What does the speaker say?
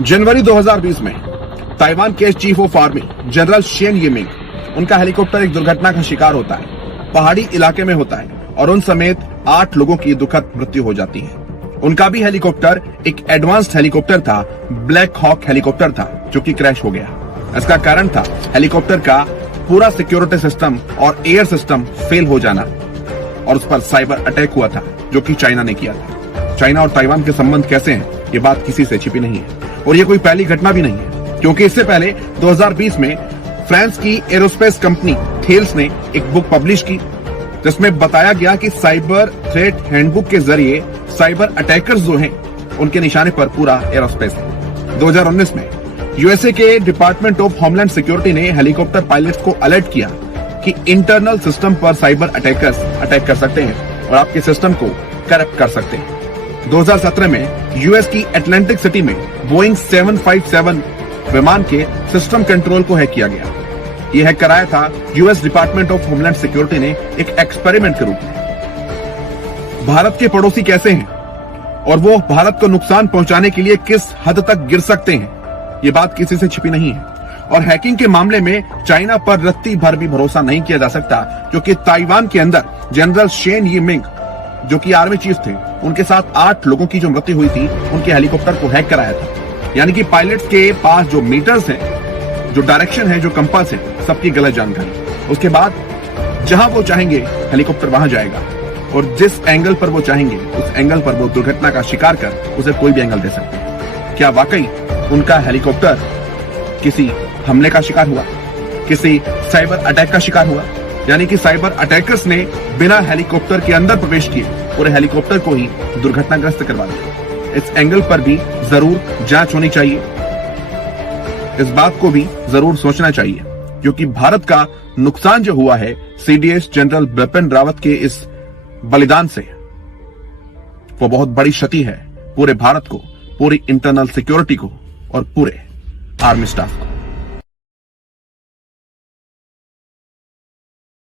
जनवरी 2020 में ताइवान के chief of army general Shane Yiming उनका हेलीकॉप्टर एक दुर्घटना का शिकार होता है। पहाड़ी इलाके में होता है और उन समेत 8 लोगों की दुखद मृत्यु हो जाती है। उनका भी हेलीकॉप्टर एक एडवांस्ड हेलीकॉप्टर था, ब्लैक हॉक हेलीकॉप्टर था, जो कि क्रैश हो गया। इसका कारण था हेलीकॉप्टर का पूरा सिक्योरिटी सिस्टम और एयर सिस्टम फेल हो जाना और उस पर साइबर अटैक हुआ था, जो कि चाइना ने किया था। चाइना और ताइवान के संबंध कैसे हैं, ये बात किसी से छिपी नहीं है और ये कोई पहली घटना भी नहीं है, क्योंकि इससे पहले 2020 में फ्रांस की एरोस्पेस कंपनी थेल्स ने एक बुक पब्लिश की, जिसमें बताया गया कि साइबर थ्रेट हैंडबुक के जरिए साइबर अटैकर्स जो हैं, उनके निशाने पर पूरा एरोस्पेस है। 2019 में यूएसए के डिपार्टमेंट ऑफ होमलैंड सिक्योरिटी ने हेलीकॉप्टर पायलट्स को अलर्ट किया कि इंटरनल सिस्टम पर साइबर अटैकर्स अटैक कर सकते हैं और आपके सिस्टम को करप्ट कर सकते हैं। 2017 में यूएस की अटलांटिक सिटी में बोइंग 757 विमान के सिस्टम कंट्रोल को हैक किया गया। यह हैक कराया था US department of homeland security ने एक एक्सपेरिमेंट के रूप में। भारत के पड़ोसी कैसे हैं और वो भारत को नुकसान पहुंचाने के लिए किस हद तक गिर सकते हैं, ये बात किसी से छिपी नहीं है। और हैकिंग के मामले में चाइना पर रत्ती भर भी भरोसा नहीं किया जा सकता, क्योंकि ताइवान के अंदर जनरल शेन यिमिंग, जो कि आर्मी चीफ थे, उनके साथ 8 लोगों की जो मृत्यु हुई थी, उनके हेलीकॉप्टर को हैक कराया था। यानी कि पायलट्स के पास जो मीटर्स हैं, जो डायरेक्शन है, जो कंपास है, सबकी गलत जानकारी। उसके बाद जहां वो चाहेंगे हेलीकॉप्टर वहां जाएगा और जिस एंगल पर वो चाहेंगे उस एंगल पर वो दुर्घटना का शिकार कर उसे कोई भी एंगल दे सकते हैं। क्या वाकई उनका हेलीकॉप्टर किसी हमले का शिकार हुआ, किसी साइबर अटैक का शिकार हुआ? यानी कि साइबर अटैकर्स ने बिना हेलीकॉप्टर के अंदर प्रवेश किए पूरे हेलीकॉप्टर को ही दुर्घटनाग्रस्त करवा दिया। इस एंगल पर भी जरूर जांच होनी चाहिए, इस बात को भी जरूर सोचना चाहिए, क्योंकि भारत का नुकसान जो हुआ है सीडीएस जनरल बिपिन रावत के इस बलिदान से, वो बहुत बड़ी क्षति है पूरे भारत को, पूरी इंटरनल सिक्योरिटी को और पूरे आर्मी स्टाफ को।